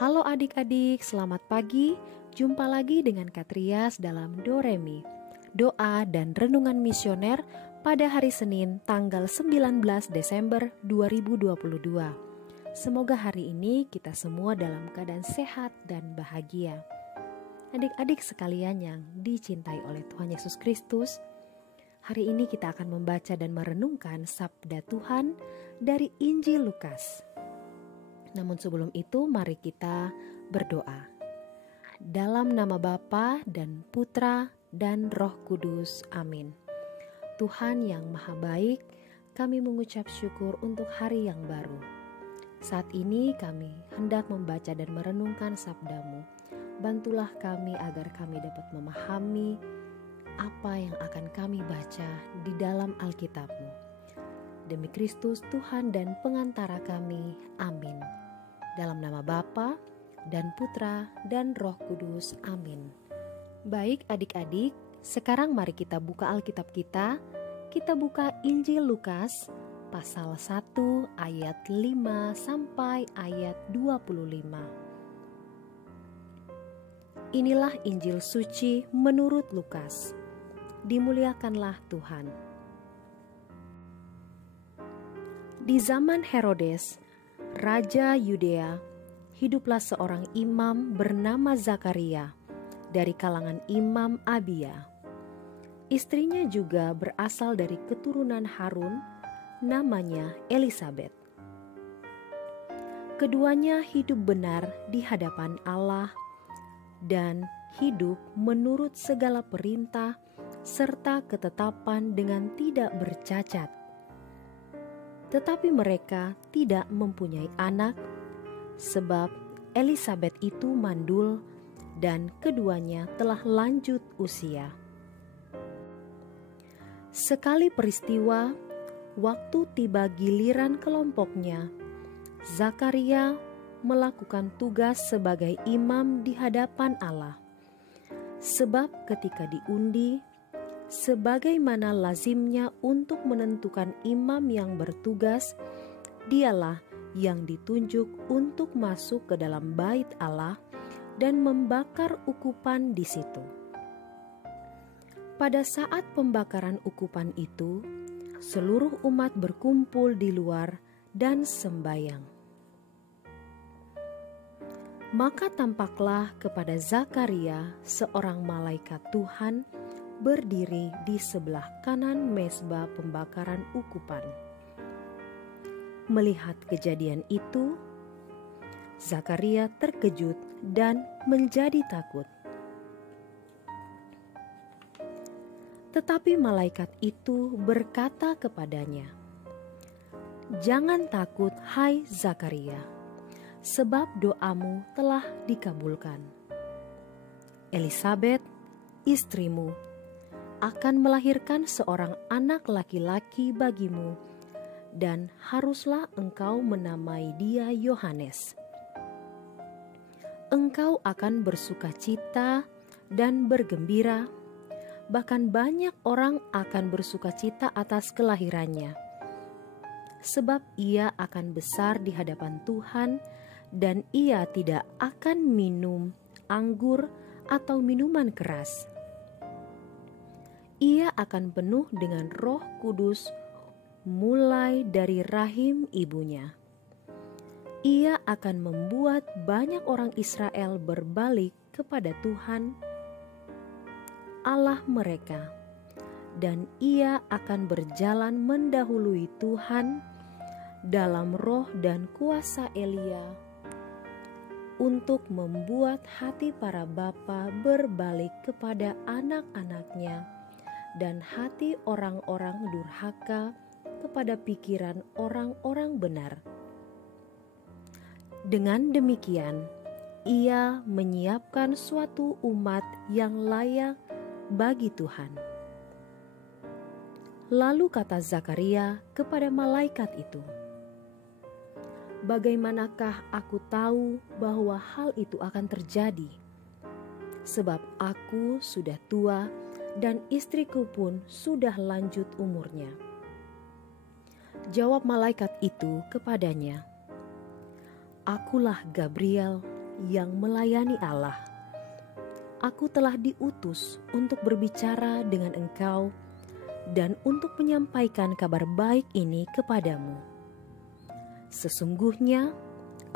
Halo adik-adik, selamat pagi. Jumpa lagi dengan Katrias dalam Doremi, doa dan renungan misioner pada hari Senin tanggal 19 Desember 2022. Semoga hari ini kita semua dalam keadaan sehat dan bahagia. Adik-adik sekalian yang dicintai oleh Tuhan Yesus Kristus, hari ini kita akan membaca dan merenungkan sabda Tuhan dari Injil Lukas. Namun sebelum itu mari kita berdoa. Dalam nama Bapa dan Putra dan Roh Kudus. Amin. Tuhan yang Maha Baik, kami mengucap syukur untuk hari yang baru. Saat ini kami hendak membaca dan merenungkan sabda-Mu. Bantulah kami agar kami dapat memahami apa yang akan kami baca di dalam Alkitab-Mu. Demi Kristus Tuhan dan pengantara kami. Amin. Dalam nama Bapa dan Putra dan Roh Kudus. Amin. Baik adik-adik, sekarang mari kita buka Alkitab kita. Kita buka Injil Lukas pasal 1 ayat 5 sampai ayat 25. Inilah Injil suci menurut Lukas. Dimuliakanlah Tuhan. Di zaman Herodes, Raja Yudea, hiduplah seorang imam bernama Zakaria dari kalangan Imam Abia. Istrinya juga berasal dari keturunan Harun, namanya Elisabet. Keduanya hidup benar di hadapan Allah dan hidup menurut segala perintah serta ketetapan dengan tidak bercacat. Tetapi mereka tidak mempunyai anak, sebab Elisabet itu mandul dan keduanya telah lanjut usia. Sekali peristiwa, waktu tiba giliran kelompoknya, Zakaria melakukan tugas sebagai imam di hadapan Allah. Sebab ketika diundi, sebagaimana lazimnya untuk menentukan imam yang bertugas, dialah yang ditunjuk untuk masuk ke dalam bait Allah dan membakar ukupan di situ. Pada saat pembakaran ukupan itu, seluruh umat berkumpul di luar dan sembayang. Maka tampaklah kepada Zakaria seorang malaikat Tuhan berdiri di sebelah kanan mezbah pembakaran ukupan. Melihat kejadian itu, Zakaria terkejut dan menjadi takut. Tetapi malaikat itu berkata kepadanya, "Jangan takut, hai Zakaria, sebab doamu telah dikabulkan. Elisabet, istrimu, akan melahirkan seorang anak laki-laki bagimu, dan haruslah engkau menamai dia Yohanes. Engkau akan bersukacita dan bergembira, bahkan banyak orang akan bersukacita atas kelahirannya, sebab ia akan besar di hadapan Tuhan, dan ia tidak akan minum anggur atau minuman keras. Ia akan penuh dengan Roh Kudus mulai dari rahim ibunya. Ia akan membuat banyak orang Israel berbalik kepada Tuhan, Allah mereka, dan ia akan berjalan mendahului Tuhan dalam roh dan kuasa Elia, untuk membuat hati para bapa berbalik kepada anak-anaknya, dan hati orang-orang durhaka kepada pikiran orang-orang benar. Dengan demikian, ia menyiapkan suatu umat yang layak bagi Tuhan." Lalu kata Zakaria kepada malaikat itu, "Bagaimanakah aku tahu bahwa hal itu akan terjadi? Sebab aku sudah tua dan istriku pun sudah lanjut umurnya." Jawab malaikat itu kepadanya, "Akulah Gabriel, yang melayani Allah. Aku telah diutus untuk berbicara dengan engkau dan untuk menyampaikan kabar baik ini kepadamu. Sesungguhnya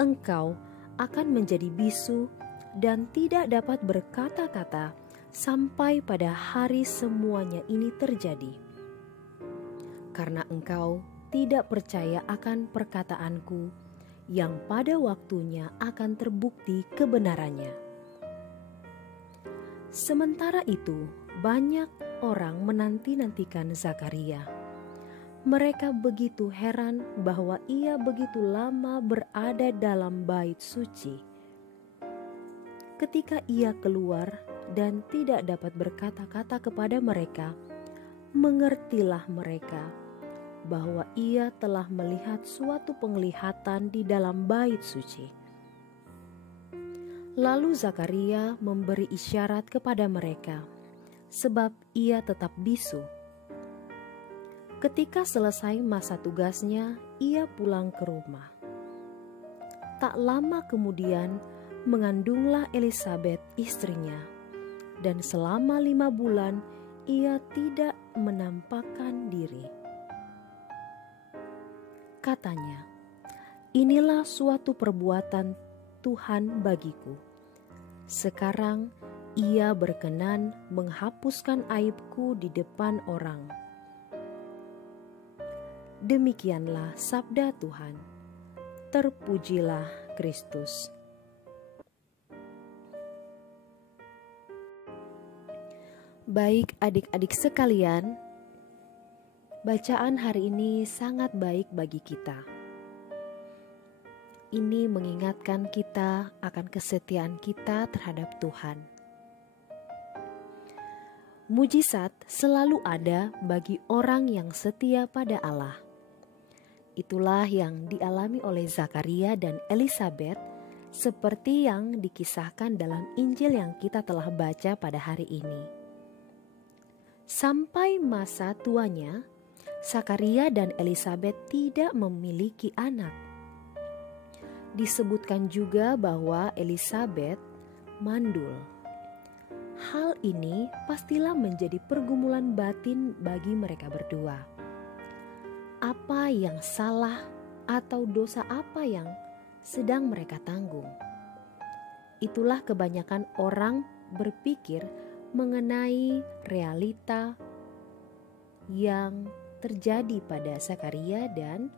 engkau akan menjadi bisu dan tidak dapat berkata-kata sampai pada hari semuanya ini terjadi. Karena engkau tidak percaya akan perkataanku yang pada waktunya akan terbukti kebenarannya. Sementara itu, banyak orang menanti-nantikan Zakaria. Mereka begitu heran bahwa ia begitu lama berada dalam bait suci. Ketika ia keluar dan tidak dapat berkata-kata kepada mereka, mengertilah mereka bahwa ia telah melihat suatu penglihatan di dalam bait suci. Lalu Zakaria memberi isyarat kepada mereka, sebab ia tetap bisu. Ketika selesai masa tugasnya, ia pulang ke rumah. Tak lama kemudian mengandunglah Elisabet istrinya, dan selama 5 bulan ia tidak menampakkan diri. Katanya, inilah suatu perbuatan Tuhan bagiku. Sekarang ia berkenan menghapuskan aibku di depan orang. Demikianlah sabda Tuhan. Terpujilah Kristus. Baik adik-adik sekalian, bacaan hari ini sangat baik bagi kita. Ini mengingatkan kita akan kesetiaan kita terhadap Tuhan. Mujizat selalu ada bagi orang yang setia pada Allah. Itulah yang dialami oleh Zakaria dan Elisabet, seperti yang dikisahkan dalam Injil yang kita telah baca pada hari ini. Sampai masa tuanya, Zakaria dan Elisabet tidak memiliki anak. Disebutkan juga bahwa Elisabet mandul. Hal ini pastilah menjadi pergumulan batin bagi mereka berdua. Apa yang salah atau dosa apa yang sedang mereka tanggung? Itulah kebanyakan orang berpikir mengenai realita yang terjadi pada Zakaria dan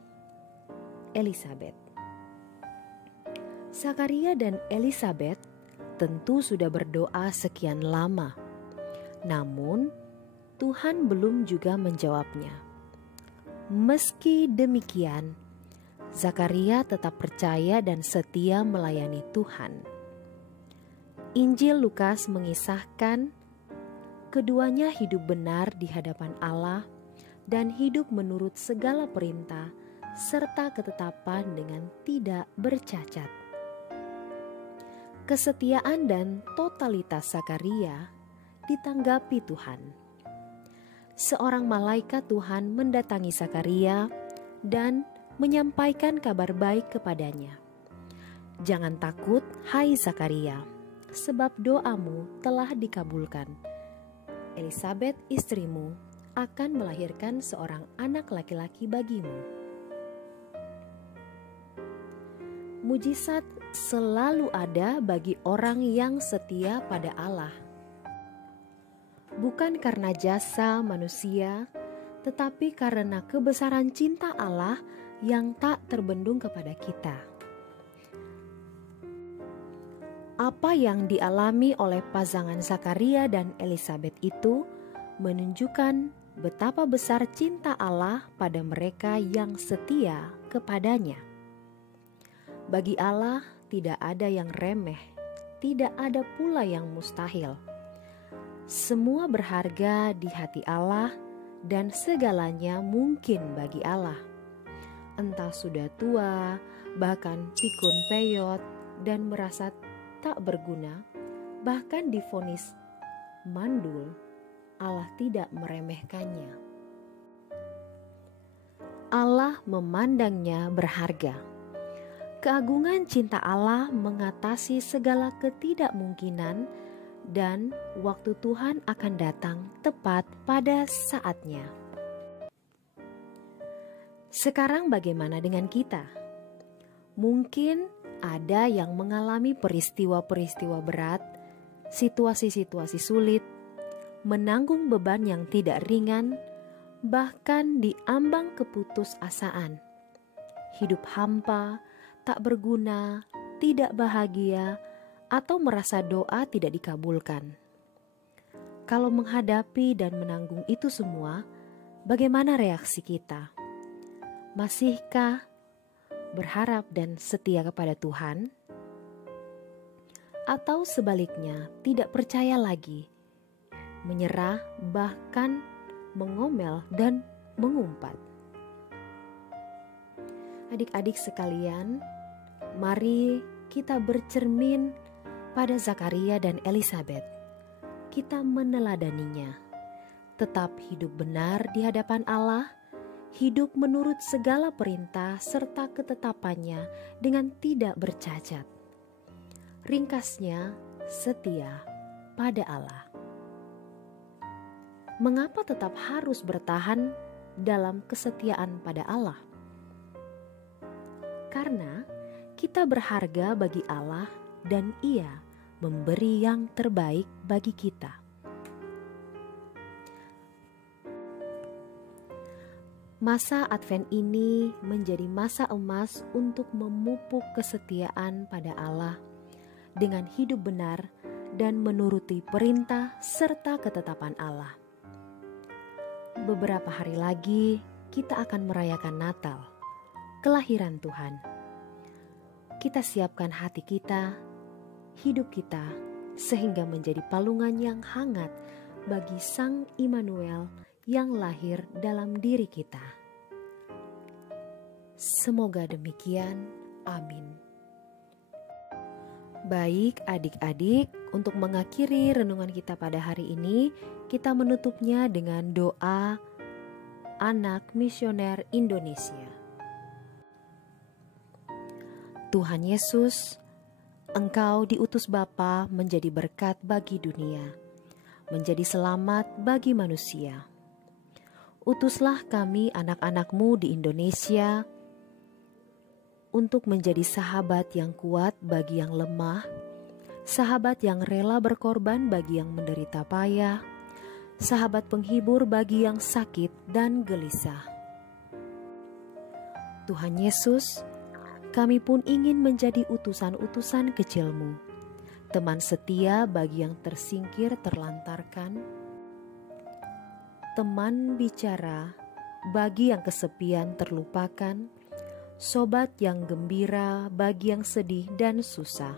Elisabet. Zakaria dan Elisabet tentu sudah berdoa sekian lama, namun Tuhan belum juga menjawabnya. Meski demikian, Zakaria tetap percaya dan setia melayani Tuhan. Injil Lukas mengisahkan keduanya hidup benar di hadapan Allah dan hidup menurut segala perintah serta ketetapan dengan tidak bercacat. Kesetiaan dan totalitas Zakaria ditanggapi Tuhan. Seorang malaikat Tuhan mendatangi Zakaria dan menyampaikan kabar baik kepadanya. Jangan takut, hai Zakaria, sebab doamu telah dikabulkan. Elisabet istrimu akan melahirkan seorang anak laki-laki bagimu. Mujizat selalu ada bagi orang yang setia pada Allah. Bukan karena jasa manusia, tetapi karena kebesaran cinta Allah yang tak terbendung kepada kita. Apa yang dialami oleh pasangan Zakaria dan Elisabet itu menunjukkan betapa besar cinta Allah pada mereka yang setia kepadanya. Bagi Allah tidak ada yang remeh, tidak ada pula yang mustahil. Semua berharga di hati Allah dan segalanya mungkin bagi Allah. Entah sudah tua, bahkan pikun peyot dan merasa tak berguna, bahkan divonis mandul, Allah tidak meremehkannya. Allah memandangnya berharga. Keagungan cinta Allah mengatasi segala ketidakmungkinan dan waktu Tuhan akan datang tepat pada saatnya. Sekarang bagaimana dengan kita? Mungkin ada yang mengalami peristiwa-peristiwa berat, situasi-situasi sulit, menanggung beban yang tidak ringan, bahkan diambang keputusasaan. Hidup hampa, tak berguna, tidak bahagia, atau merasa doa tidak dikabulkan. Kalau menghadapi dan menanggung itu semua, bagaimana reaksi kita? Masihkah berharap dan setia kepada Tuhan? Atau sebaliknya, tidak percaya lagi, menyerah, bahkan mengomel dan mengumpat? Adik-adik sekalian, mari kita bercermin pada Zakaria dan Elisabet. Kita meneladaninya, tetap hidup benar di hadapan Allah, hidup menurut segala perintah serta ketetapannya dengan tidak bercacat. Ringkasnya, setia pada Allah. Mengapa tetap harus bertahan dalam kesetiaan pada Allah? Karena kita berharga bagi Allah dan Ia memberi yang terbaik bagi kita. Masa Advent ini menjadi masa emas untuk memupuk kesetiaan pada Allah dengan hidup benar dan menuruti perintah serta ketetapan Allah. Beberapa hari lagi kita akan merayakan Natal, kelahiran Tuhan. Kita siapkan hati kita, hidup kita, sehingga menjadi palungan yang hangat bagi Sang Immanuel yang lahir dalam diri kita. Semoga demikian. Amin. Baik adik-adik, untuk mengakhiri renungan kita pada hari ini, kita menutupnya dengan doa Anak Misioner Indonesia. Tuhan Yesus, Engkau diutus Bapa menjadi berkat bagi dunia, menjadi selamat bagi manusia. Utuslah kami anak-anak-Mu di Indonesia untuk menjadi sahabat yang kuat bagi yang lemah, sahabat yang rela berkorban bagi yang menderita payah, sahabat penghibur bagi yang sakit dan gelisah. Tuhan Yesus, kami pun ingin menjadi utusan-utusan kecil-Mu, teman setia bagi yang tersingkir terlantarkan, teman bicara bagi yang kesepian terlupakan, sobat yang gembira bagi yang sedih dan susah,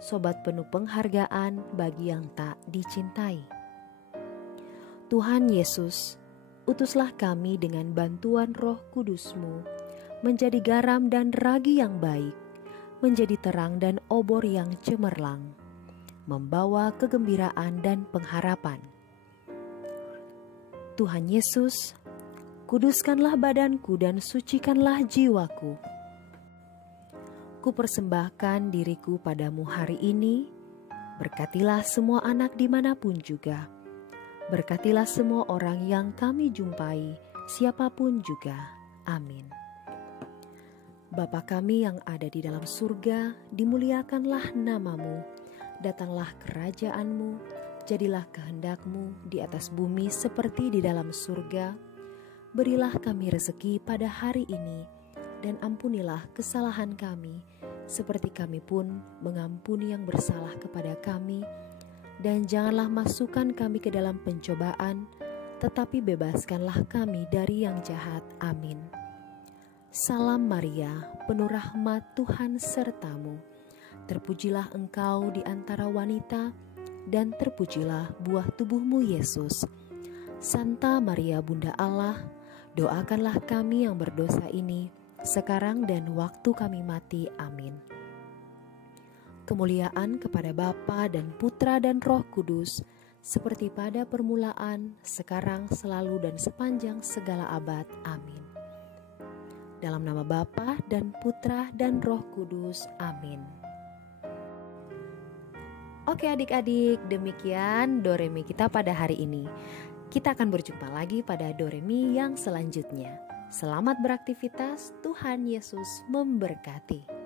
sobat penuh penghargaan bagi yang tak dicintai. Tuhan Yesus, utuslah kami dengan bantuan Roh Kudus-Mu, menjadi garam dan ragi yang baik, menjadi terang dan obor yang cemerlang, membawa kegembiraan dan pengharapan. Tuhan Yesus, kuduskanlah badanku dan sucikanlah jiwaku. Kupersembahkan diriku padamu hari ini. Berkatilah semua anak dimanapun juga. Berkatilah semua orang yang kami jumpai, siapapun juga. Amin. Bapa kami yang ada di dalam surga, dimuliakanlah nama-Mu. Datanglah kerajaan-Mu, jadilah kehendak-Mu di atas bumi seperti di dalam surga. Berilah kami rezeki pada hari ini, dan ampunilah kesalahan kami, seperti kami pun mengampuni yang bersalah kepada kami. Dan janganlah masukkan kami ke dalam pencobaan, tetapi bebaskanlah kami dari yang jahat. Amin. Salam Maria, penuh rahmat, Tuhan sertamu. Terpujilah engkau di antara wanita, dan terpujilah buah tubuhmu Yesus. Santa Maria Bunda Allah, doakanlah kami yang berdosa ini, sekarang dan waktu kami mati. Amin. Kemuliaan kepada Bapa dan Putra dan Roh Kudus, seperti pada permulaan, sekarang, selalu, dan sepanjang segala abad. Amin. Dalam nama Bapa dan Putra dan Roh Kudus. Amin. Oke adik-adik, demikian Doremi kita pada hari ini. Kita akan berjumpa lagi pada Doremi yang selanjutnya. Selamat beraktivitas, Tuhan Yesus memberkati.